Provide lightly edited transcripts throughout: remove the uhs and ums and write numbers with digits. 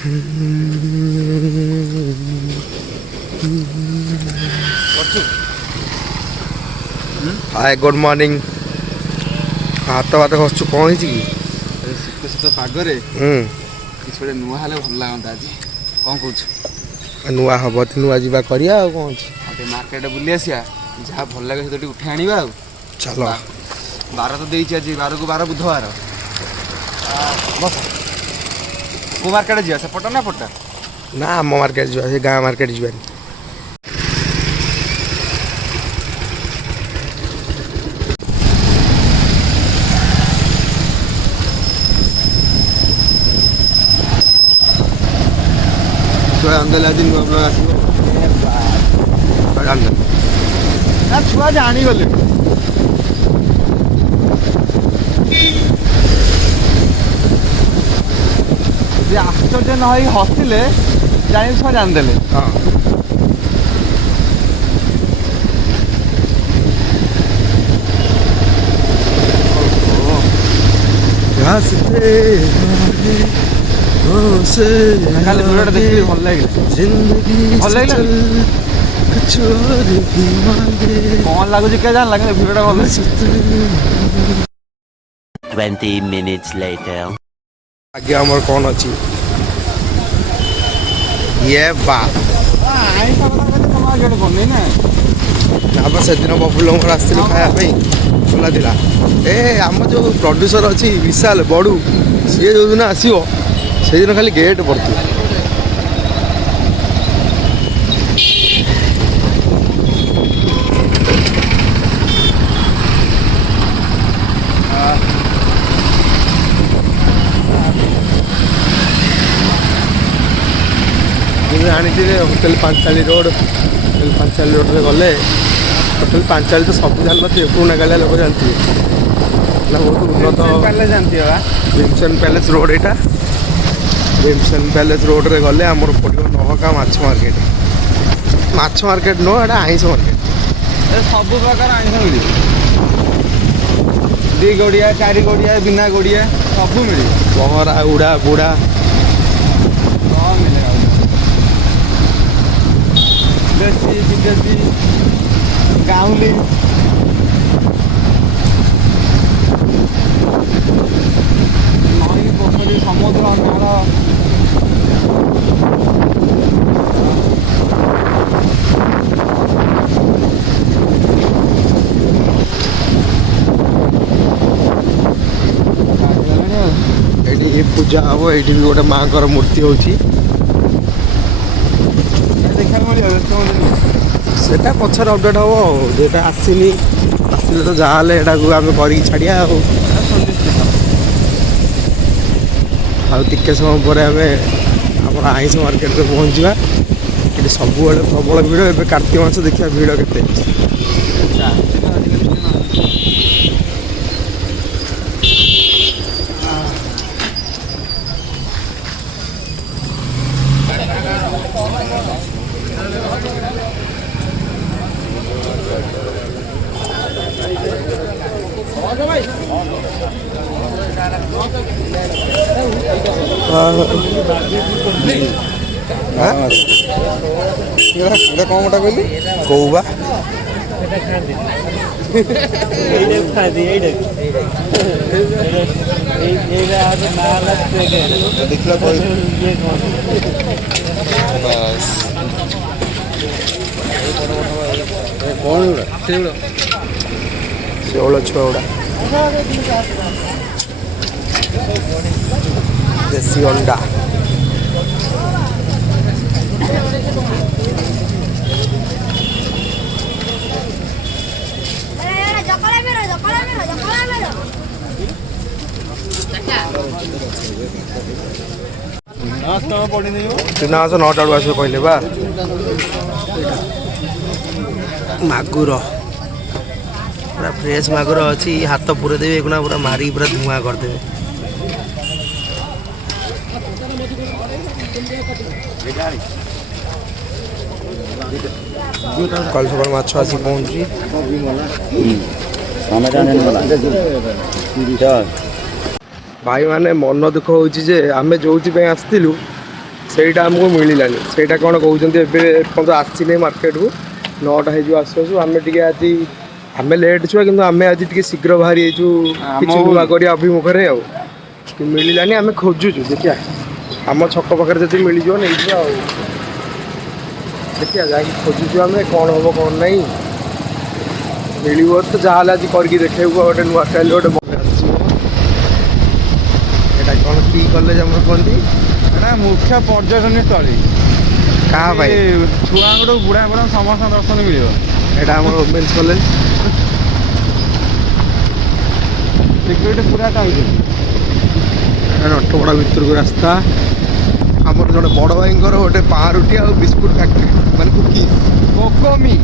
Hi good morning हाथ बात खसु कौन है कि शीत शीत पागरे किसी गोटे नुआ हेल्ले भल लगता आज कौन कौच नुआ हम नुआ जावा करिया कौन मार्केट बुली आसिया जहाँ भल लगे से उठे आनिबा चलो बार तो देछि आज 12 को 12 बुधवार बस को मार्केट जा सेपटा ना पटा ना आम मार्केट जा गाँ मार्केट जा अंदर आज नुआ ब्लॉग आसो छुआ जानी गले आश्चर्य न हसिले जानी छुआ जानिदेले हाँ खाली भिडियोटा देखिए भल लगे भल लगे कौन लगुच क्या जान लगे भिडियोटा भल 20 minutes later आगे हमर कौन अच्छी ये बात अब से दिन बबुल आसलु खायापी खोला था ए आम जो प्रोड्यूसर अच्छी विशाल बड़ू सी जो दिन आसो से दिन खाली गेट पड़ती आनी hotel Panchali road hotel Panchali road रे गले होटेल पांचाली तो सब जानते पुराना गालिया लोक जानते बहुत उन्नत भीमसेन पैलेस रोड यहाँ भीमसेन पैलेस रोड रे गले आमर पड़ो नहका माछ मार्केट नो एटा आइंस मार्केट सब प्रकार आइंस मिले 2 गोड़िया 4 गोड़िया बिना गोड़िया सब मिले बहरा उड़ा बुड़ा सब मिले देसी विदेशी गाँवली नई पोखरी समुद्र नाल ये पूजा हम ये भी गोटे माँ मूर्ति होची सेटा पचर अपडेट हम जोटा आसनी आसले तो जहाँ को आम कर छाड़िया टे समय पर आम आइंस मार्केट में पहुँचा ये सब प्रबल भिड़ ए कार्तिक मास देखा भिड़ के कौन गोटा कहली कौवा देखला कौन शौल छुआ देसी अंडा दिन आज 9टा बेलू आस कहले बा मागुर पूरा फ्रेश मागुर अच्छी हाथ पूरे देवे एक पूरा मारी पूरा धुआं करदे कल सकाल माछ आसी पहुँची भाई माने मन दुख होची जे आमे जोथि पे आस्तिलु ସେଇଟା ଆମକୁ ମିଳିଲାନି। ସେଇଟା କ'ଣ କହୁଛନ୍ତି ଏବେ ଏପର୍ଯ୍ୟନ୍ତ ଆସିନି ମାର୍କେଟକୁ, 9ଟା ହେଇଯିବ ଆସୁ ଆସୁ। ଆମେ ଟିକେ ଆଜି ଆମେ ଲେଟ୍ ଛୁଆ, କିନ୍ତୁ ଆମେ ଆଜି ଟିକେ ଶୀଘ୍ର ବାହାରି ଯାଇଛୁ କିଛି ନୂଆ କରିବା ଅଭିମୁଖରେ ଆଉ। ମିଳିଲାନି, ଆମେ ଖୋଜୁଛୁ। ଦେଖିବା ଆମ ଛକ ପାଖରେ ଯଦି ମିଳିଯିବ ନେଇଯିବା ଆଉ। ଦେଖିବା ଯାଇକି ଖୋଜୁଛୁ ଆମେ, କ'ଣ ହେବ କ'ଣ ନାହିଁ। ମିଳିବ ତ ଯାହାହେଲେ ଆଜି କରିକି ଦେଖେଇବୁ ଗୋଟେ ନୂଆ ଷ୍ଟାଇଲ୍ ଗୋଟେ ଆସିବ। ଏଇଟା କ'ଣ କି କଲେଜ ଆମର କୁହନ୍ତି? ଏଇଟା ମୁଖ୍ୟ ପର୍ଯ୍ୟଟନୀ ସ୍ଥଳୀ। କାହା ପାଇଁ? ଛୁଆଙ୍କଠୁ ବୁଢ଼ା ବୁଢ଼ା ସମସ୍ତଙ୍କ ଦର୍ଶନ ମିଳିବ। ଏଇଟା ଆମର ଓମେନ୍ସ କଲେଜ। ସିକ୍ୟୁରିଟି ପୁରା ଟାଇଟ୍। ନଟପଡ଼ା ଭିତରକୁ ରାସ୍ତା। ଆମର ଜଣେ ବଡ଼ ଭାଇଙ୍କର ଗୋଟେ ପାଉଁରୁଟି ଆଉ ବିସ୍କୁଟ୍ ଫ୍ୟାକ୍ଟ୍ରି, ମାନେ କୁକି କୋକୋମି।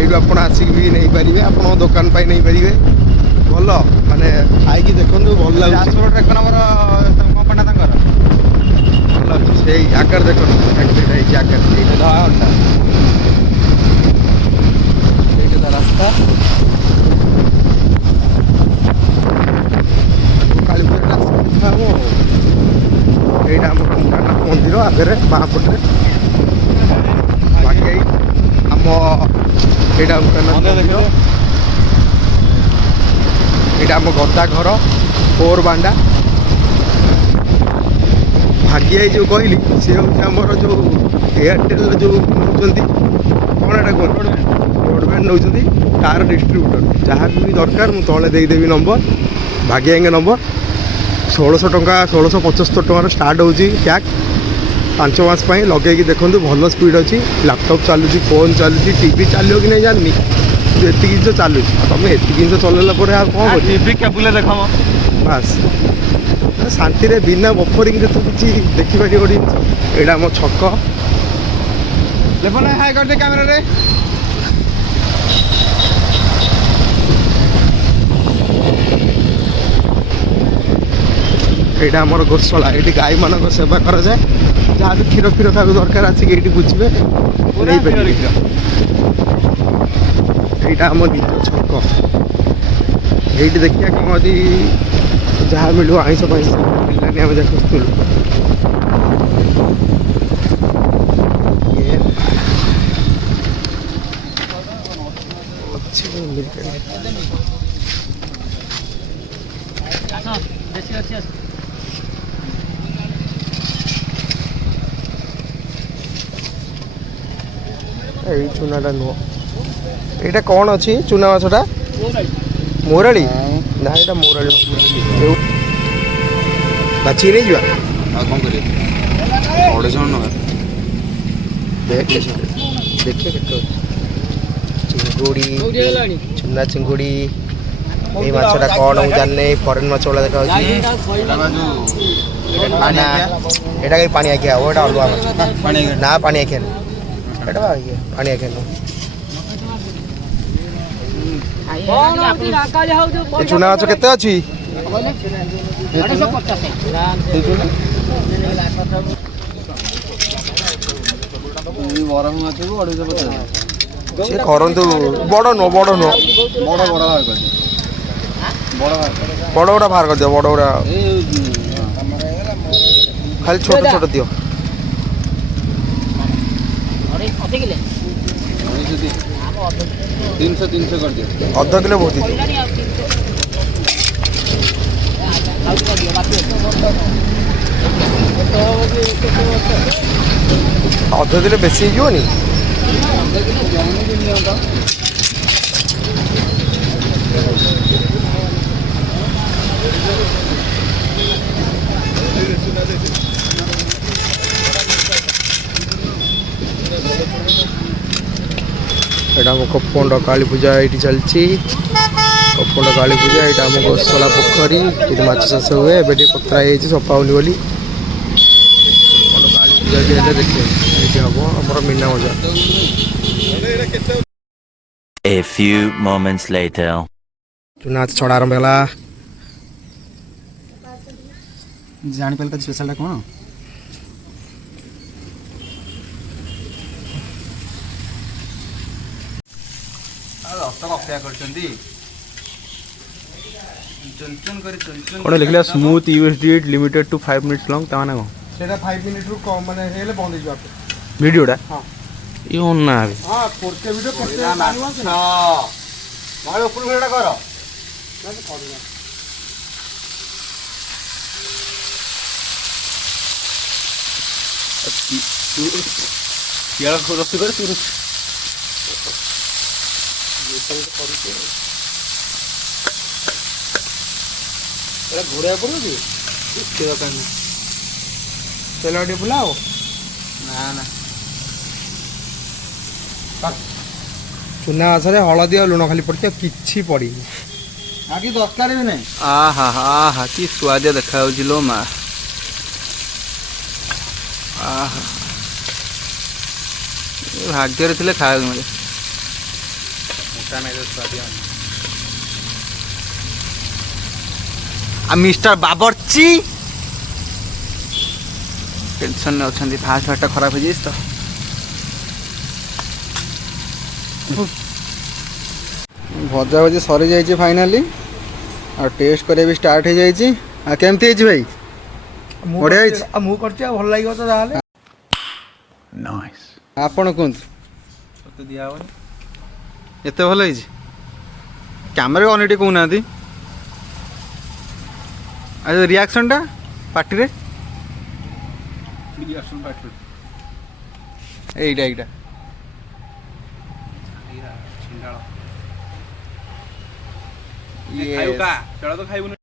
ଏଇଠୁ ଆପଣ ଆସିକି ବି ନେଇପାରିବେ, ଆପଣଙ୍କ ଦୋକାନ ପାଇଁ ନେଇପାରିବେ। ଭଲ ମାନେ ଖାଇକି ଦେଖନ୍ତୁ, ଭଲ ଲାଗୁଛି। ଯାଜପୁର 1 ନମ୍ବର କମ୍ପାନୀ ତାଙ୍କର ଭଲ ଲାଗୁଛି। ସେଇ ଆଗରେ ଦେଖନ୍ତୁ ଫ୍ୟାକ୍ଟ୍ରିଟା ହେଇଛି ଆଗରେ, ସେଇଟା ତା ରାସ୍ତା। କାଳୀପୂଜାଟା ହବ। ଏଇଟା ଆମ ଜଗନ୍ନାଥ ମନ୍ଦିର ଆଗରେ ବାଁ ପଟରେ ବାକି ଆମ ଏଇଟା ମନ୍ଦିର। ଏଇଟା ଆମ ଗଦା ଘର ପୋରବାଣ୍ଡା। ଭାଗିଆଇ ଯେଉଁ କହିଲି ସେ ହେଉଛି ଆମର ଯେଉଁ ଏୟାରଟେଲ୍ ଯେଉଁ ନେଉଛନ୍ତି, କ'ଣ ଏଇଟା କୁହନ୍ତି, ବ୍ରଡ଼ବ୍ୟାଣ୍ଡ ନେଉଛନ୍ତି, ତାର ଡିଷ୍ଟ୍ରିବ୍ୟୁଟର। ଯାହାକୁ ବି ଦରକାର ମୁଁ ତଳେ ଦେଇଦେବି ନମ୍ବର, ଭାଗିଆଇଙ୍କ ନମ୍ବର। 1600 ଟଙ୍କା 1675 ଟଙ୍କାର ଷ୍ଟାର୍ଟ ହେଉଛି ପ୍ୟାକ୍ 5 ମାସ ପାଇଁ। ଲଗେଇକି ଦେଖନ୍ତୁ, ଭଲ ସ୍ପିଡ଼୍ ଅଛି। ଲ୍ୟାପଟପ୍ ଚାଲୁଛି, ଫୋନ୍ ଚାଲୁଛି, ଟିଭି ଚାଲିବ କି ନାହିଁ ଜାଣିନି, କିନ୍ତୁ ଏତିକି ଜିନିଷ ଚାଲୁଛି। ତୁମେ ଏତିକି ଜିନିଷ ଚଲେଇଲା ପରେ ଆଉ କ'ଣ କରିବ? ଟିଭି କେବୁଲରେ ଦେଖ ବାସ୍, ଶାନ୍ତିରେ ବିନା ବଫରିଂରେ ତୁ କିଛି ଦେଖିପାରିବ ଗୋଟେ ଜିନିଷ। ଏଇଟା ଆମ ଛକ। ହାଇ କରିଦେ କ୍ୟାମେରାରେ। ଏଇଟା ଆମର ଗୋଶାଳା। ଏଇଠି ଗାଈମାନଙ୍କ ସେବା କରାଯାଏ। ଯାହା ବି କ୍ଷୀର ଖାଇବାକୁ ଦରକାର ଆସିକି ଏଇଠି ବୁଝିବେ, ନେଇପାରିବେ। ଏଇଟା ଆମ ନିଜ ଛକ। ଏଇଠି ଦେଖିବା କ'ଣ ଯଦି ଯାହା ମିଳିବ ଆଇଁଷ ପାଇଁଷ ମିଳିଲାନି, ଆମେ ଯାହା ଖୋଜୁଥିଲୁ। ଏଇ ଚୁନାଟା ନୁହଁ, ଏଇଟା କ'ଣ ଅଛି ଚୁନା ମାଛଟା? ମୋରାଳି? ନା ଏଇଟା ମୋରାଳି ବାଛିକି ନେଇଯିବା। ଆଉ କ'ଣ କରିବା? 250 ଟଙ୍କା। ଦେଖିବା କେତେ ଚିଙ୍ଗୁଡ଼ି, ଚୁନା ଚିଙ୍ଗୁଡ଼ି। ଏଇ ମାଛଟା କ'ଣ ମୁଁ ଜାଣିନି, ଫରେନ୍ ମାଛ ଭଳିଆ ଦେଖାଯାଉଛି। ଏଇଟା କି ପାଣି ଆଖିଆ ହବ, ଏଇଟା ଅଲଗା ମାଛ। ନା ପାଣି ଆଖିଆ ନୁହଁ, ଏଇଟା ପାଣି ଆଖିଆ ନୁହଁ। ଏ ଚୁନା ମାଛ କେତେ ଅଛି? ବରଫ ମାଛକୁ 250। ସେ କରନ୍ତୁ, ବଡ଼ ନୁହଁ, ବଡ଼ ନୁହଁ, ବଡ଼ ବାହାର କରିଦିଅ। ବଡ଼ ଗୁଡ଼ା ବାହାର କରିଦିଅ, ବଡ଼ ଗୁଡ଼ା ଖାଲି ଛୋଟ ଛୋଟ ଦିଅ। 300 କରିଦିଅ। ଅଧ କିଲୋ ବହୁତ ହେଇଯିବ। ଅଧ କିଲୋ ବେଶୀ ହେଇଯିବନି? ଏଇଟା ଆମ କପଣ୍ଡ କାଳୀ ପୂଜା ଏଇଠି ଚାଲିଛି। କପଣ୍ଡ କାଳୀ ପୂଜା, ଏଇଟା ଆମ ଗୋଶାଳା ପୋଖରୀ, ଏଠି ମାଛ ଚାଷ ହୁଏ। ଏବେ ଟିକେ କୋତରା ହେଇଯାଇଛି, ସଫା ହଉନି ବୋଲି। କପଣ୍ଡ କାଳୀ ପୂଜା ବି ହେଲେ ଦେଖିବେ, ଏଇଠି ହବ ଆମର ମୀନା ବଜାର। A few moments later. ଚୁନା ଛଡ଼ା ଆରମ୍ଭ ହେଲା। ଜାଣିପାରିଲେ ତ ସ୍ପେଶାଲଟା କ'ଣ? ଦର୍ଶକ ଅପେକ୍ଷା କରିଛନ୍ତି। କ'ଣ ଲେଖିଲା? Smooth USD limited to 5 minutes long, ତା ମାନେ କ'ଣ? ସେଇଟା 5 ମିନିଟ୍ରୁ କମ୍ ମାନେ ହେଇଗଲେ ବନ୍ଦ ହେଇଯିବ ଆପେ। ଭିଡ଼ିଓଟା ହଁ ଇଏ ନା ହଁ 4K ଭିଡ଼ିଓ କେତେ ମାଛ ନହେଲେ ଉପରୁ ଭିଡ଼ିଓଟା କର ଶିଆଳ ରୋଷେଇ କରି ତୁ ଏଇଟା ଘୋଡ଼ାଇବାକୁ ପଡ଼ିବ କି? କିଛି ଦରକାର ନାହିଁ ତେଲ ଟିକେ ବୁଲାଅ। ନା ନା ଚୁନା ମାଛରେ ହଳଦୀ ଆଉ ଲୁଣ ଖାଲି ପଡ଼ିଛି ଆଉ କିଛି ପଡ଼ିନି। ଆଉ କିଛି ଦରକାର ବି ନାହିଁ। ଆହା କି ସୁଆଦିଆ ଦେଖାଯାଉଛି ଲୋ ମା। ଆହା ଭାଗ୍ୟରେ ଥିଲେ ଖାଇବାକୁ ମିଳେ। ମୋଟା ନାହିଁ ସୁଆଦିଆ ଆଉ ମିଷ୍ଟର ବାବରଚି ଟେନସନରେ ଅଛନ୍ତି। ଫାଷ୍ଟଟା ଖରାପ ହେଇଯାଇଛି ତ। ଭଜା ଭଜି ସରିଯାଇଛି ଫାଇନାଲି। ଆଉ ଟେଷ୍ଟ କରିବା ବି ଷ୍ଟାର୍ଟ ହେଇଯାଇଛି। ଆଉ କେମିତି ହେଇଛି ଭାଇ? ବଢ଼ିଆ ହେଇଛି। ଆଉ ମୁଁ କରିଛି ଆଉ ଭଲ ଲାଗିବ ତ ଯାହେଲେ। ଆପଣ କୁହନ୍ତୁ ତତେ ଦିଆହେବନି ଏତେ ଭଲ ହେଇଛି? କ୍ୟାମେରା ଅନେକ ଟିକେ କହୁନାହାନ୍ତି। ଆଉ ଯେଉଁ ରିଆକ୍ସନଟା ପାଟିରେ ଏଇଟା ଖାଇବୁ କା ଖେଳ ତ ଖାଇବୁନି।